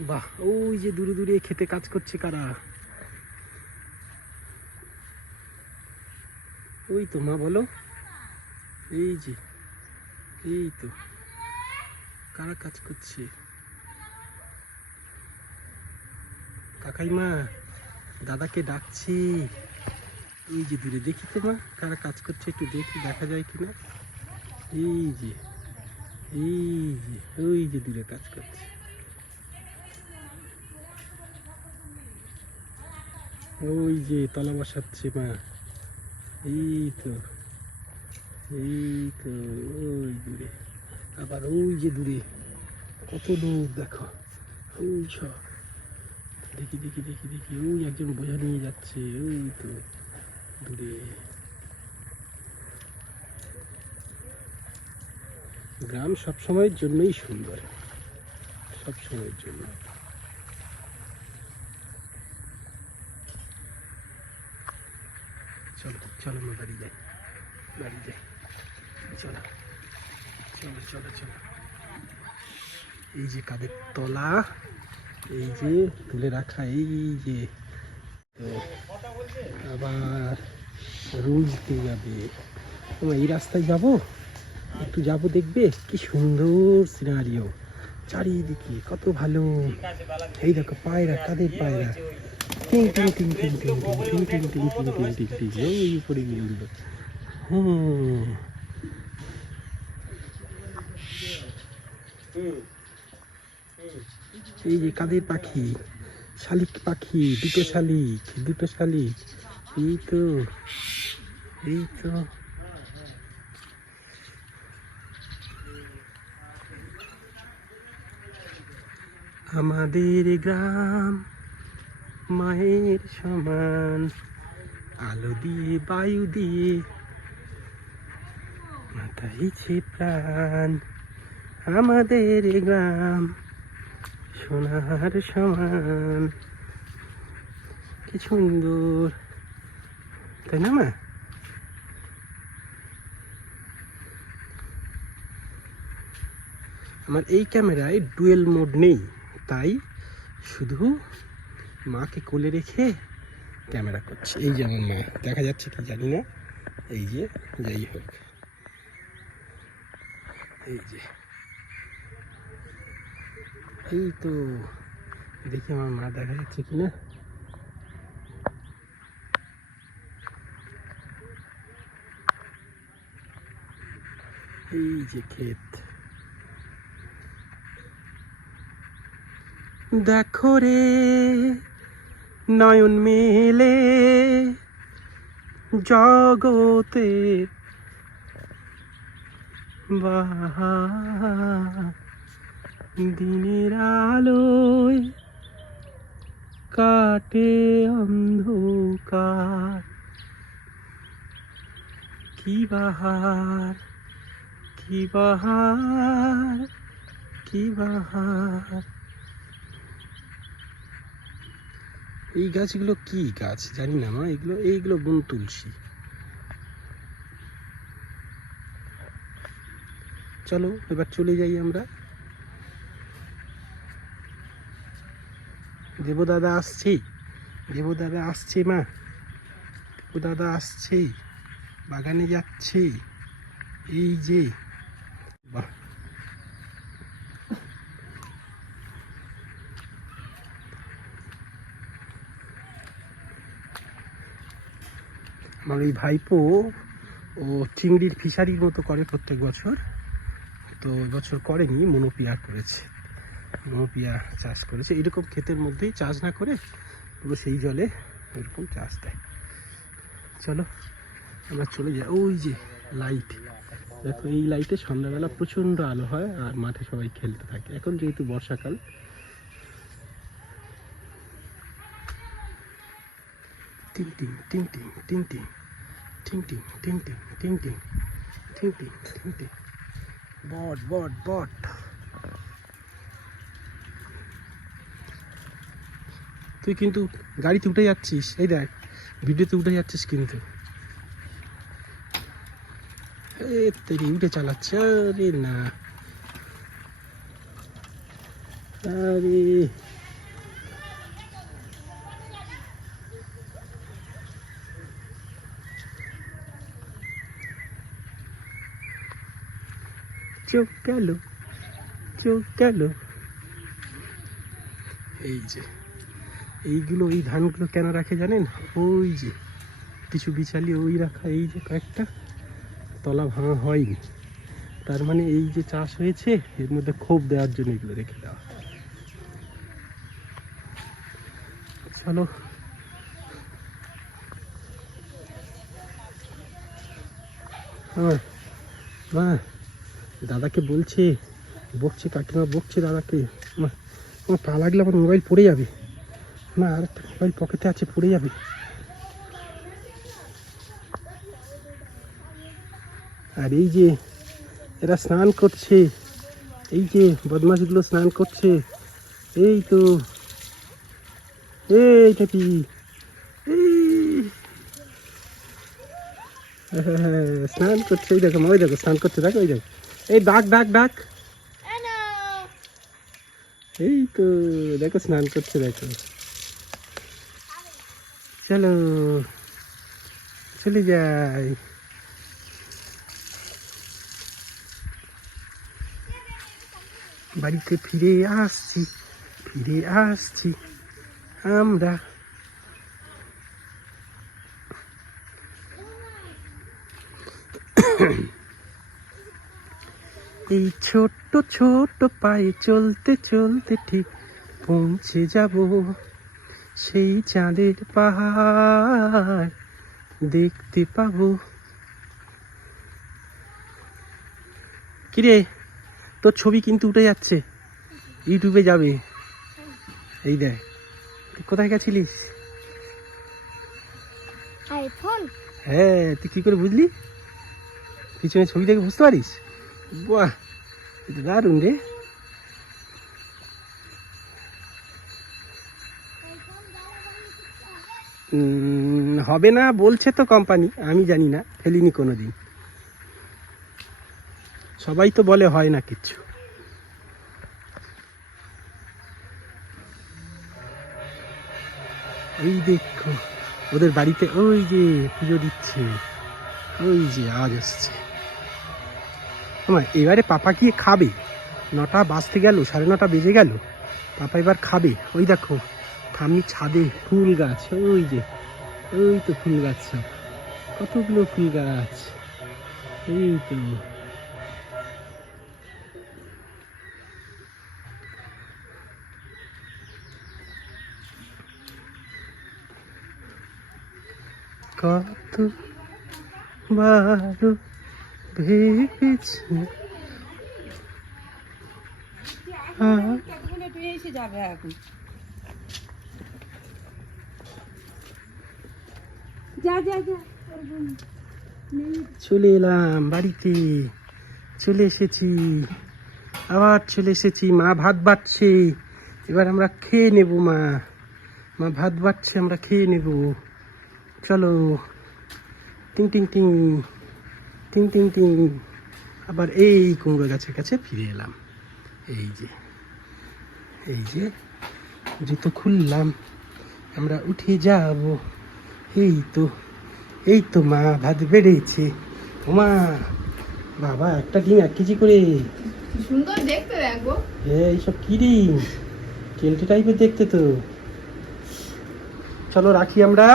বাহ, ওই যে দূরে দূরে খেতে কাজ করছে কারা? ওই তো মা, বলো। এই যে, এই তো। কারা কাজ করছে? কাকাইমা দাদাকে ডাকছি। এই যে দূরে দেখি তো মা, কারা কাজ করছে একটু দেখি, দেখা যায় কিনা। এই যে এই যে, ওই যে দূরে কাজ করছে। ওই যে তলা বসাচ্ছে মা। এই তো এই তো, ওই দূরে। আবার ওই যে দূরে, কত লোক দেখো। ওই সব। দেখি দেখি দেখি দেখি, ওই একজন বোঝা নিয়ে যাচ্ছে, ওই তো দূরে। গ্রাম সব সময়ের জন্যই সুন্দর সব সময়ের জন্য। চলো আমরা বাড়ি যাই। বাড়ি যাই। চলো। চলো চলো চলো। এই যে কাদের তলা, এই যে তুলে রাখা, এই যে আবার রুজতে যাবে। তোমার এই রাস্তায় যাব? একটু যাব দেখবে? কি সুন্দর সিনারিও চারিদিকে কত ভালো। এই দেখো, পায়রা, কাদের পায়রা? টিং টিং টিং টিং টিং টিং টিং টিং টিং টিং টিং টিং টিং ওই উপরে গিয়ে হুম এই যে কাদের পাখি শালিক পাখি দুটো শালিক দুটো শালিক এই তো এই তো আমাদের গ্রাম মায়ের সমান। আলো দিয়ে, বায়ু দিয়ে। মাথাইছে প্রাণ। আমাদের গ্রাম সোনার সমান। কি সুন্দর। তাই না, মা? আমার এই ক্যামেরায় ডুয়েল মোড নেই, তাই শুধু মাকে কোলে রেখে ক্যামেরা করছি। এই যে আমার মা, দেখা যাচ্ছে কি জানি না। এই যে, যাই হোক। এই যে। এই তো, দেখি আমার মা দেখা যাচ্ছে কিনা এই যে ক্ষেত। দেখো রে নয়ন মেলে জগতে দিনের আলোয় কাটে অন্ধকার। কি বাহার কি বাহার কি বাহার? এই গাছগুলো কি গাছ? জানি না মা, এগুলো, এইগুলো বন তুলসী। চলো, এবার চলে যাই আমরা। দেবদাদা আসছে। দেবদাদা আসছে মা। দেবদাদা আসছে। বাগানে যাচ্ছে। এই যে আমার এই ভাইপো ও চিংড়ির ফিশারির মতো করে প্রত্যেক বছর। তো এবছর করেনি, মনোপিয়া করেছে। মনোপিয়া চাষ করেছে। এরকম ক্ষেতের মধ্যেই চাষ না করে পুরো সেই জলে এরকম চাষ দেয়। চলো, আমরা চলে যাই। ওই যে লাইট দেখো, এই লাইটে সন্ধ্যাবেলা প্রচণ্ড আলো হয় আর মাঠে সবাই খেলতে থাকে। এখন যেহেতু বর্ষাকাল। টিং টিং টিং টিং টিং টিং। টিংটিং টিংটিং টিংটিং টিংটিং টিংটিং বট বট বট তুই কিন্তু গাড়িতে উঠে যাচ্ছিস, এই দেখ, ভিডিওতে উঠে যাচ্ছিস কিন্তু। তেরি, উঠে চালাচ্ছে, আরে না। আরে। চোখ গেল চোখ গেল এই যে, এইগুলো, এই ধানগুলো কেন রাখে জানেন? ওই যে, কিছু বিছালি ওই রাখা, এই যে কয়েকটা তলা ভাঙা হয়নি। তার মানে এই যে চাষ হয়েছে, এর মধ্যে ক্ষোভ দেওয়ার জন্য এগুলো রেখে দেওয়া চলো। হ্যাঁ হ্যাঁ। দাদাকে বলছে বকছে কাকিমা বকছে দাদাকে। আমার আমার পা লাগলে আমার মোবাইল পড়ে যাবে। না আর একটা মোবাইল পকেটে আছে পড়ে যাবে। আর এই যে এরা স্নান করছে এই যে বদমাশগুলো স্নান করছে এই তো এই টাপি এই। হ্যাঁ, স্নান করছে এই দেখো ওই দেখো স্নান করছে দেখো ওই দেখো। এই ডাক ডাক ডাক এই তো দেখো স্নান করছে দেখো। চলো চলে যাই। বাড়িতে ফিরে আসছি ফিরে আসছি আমরা। এই ছোট্ট ছোট্ট পায়ে চলতে চলতে ঠিক পৌঁছে যাব। সেই চাঁদের পাহাড় দেখতে পাবো। কিরে তোর ছবি কিন্তু উঠে যাচ্ছে। ইউটিউবে যাবে। এই দেখ তুই কোথায় গেছিলিস? হ্যাঁ তুই কি করে বুঝলি? পিছনে ছবি দেখে বুঝতে পারিস? বাহ দারুণ রে হবে না, বলছে তো কোম্পানি আমি জানি না, ফেলিনি কোনো দিন সবাই তো বলে হয় না কিচ্ছু এই দেখো, ওদের বাড়িতে, ওই যে পুজো দিচ্ছে, ওই যে আওয়াজ আসছে। আমার এবারে পাপা গিয়ে খাবে? নটা বাজতে গেল, সাড়ে নটা বেজে গেল। পাপা এবার খাবে। ওই দেখো ঠাম্মি ছাদে ফুল গাছ, ওই যে, ওই তো ফুল গাছ সব। কতগুলো ফুল গাছ, এই তো। কত বারো চলে এলাম বাড়িতে। চলে এসেছি। আবার চলে এসেছি। মা ভাত বাড়ছে এবার আমরা খেয়ে নেব, মা। মা ভাত বাড়ছে আমরা খেয়ে নেব। চলো। টিং টিং টিং। টিং টিং টিং আবার এই কুমড়ো গাছের কাছে ফিরে এলাম। এই যে এই যে জুতো খুললাম। আমরা উঠে যাব। এই তো এই তো মা ভাত বেড়েছে। মা বাবা একটা ডিম এক কেজি করে। সুন্দর দেখতে দেখো হ্যাঁ এইসব কি ডিম? কেলটে টাইপের দেখতে তো। চলো রাখি আমরা।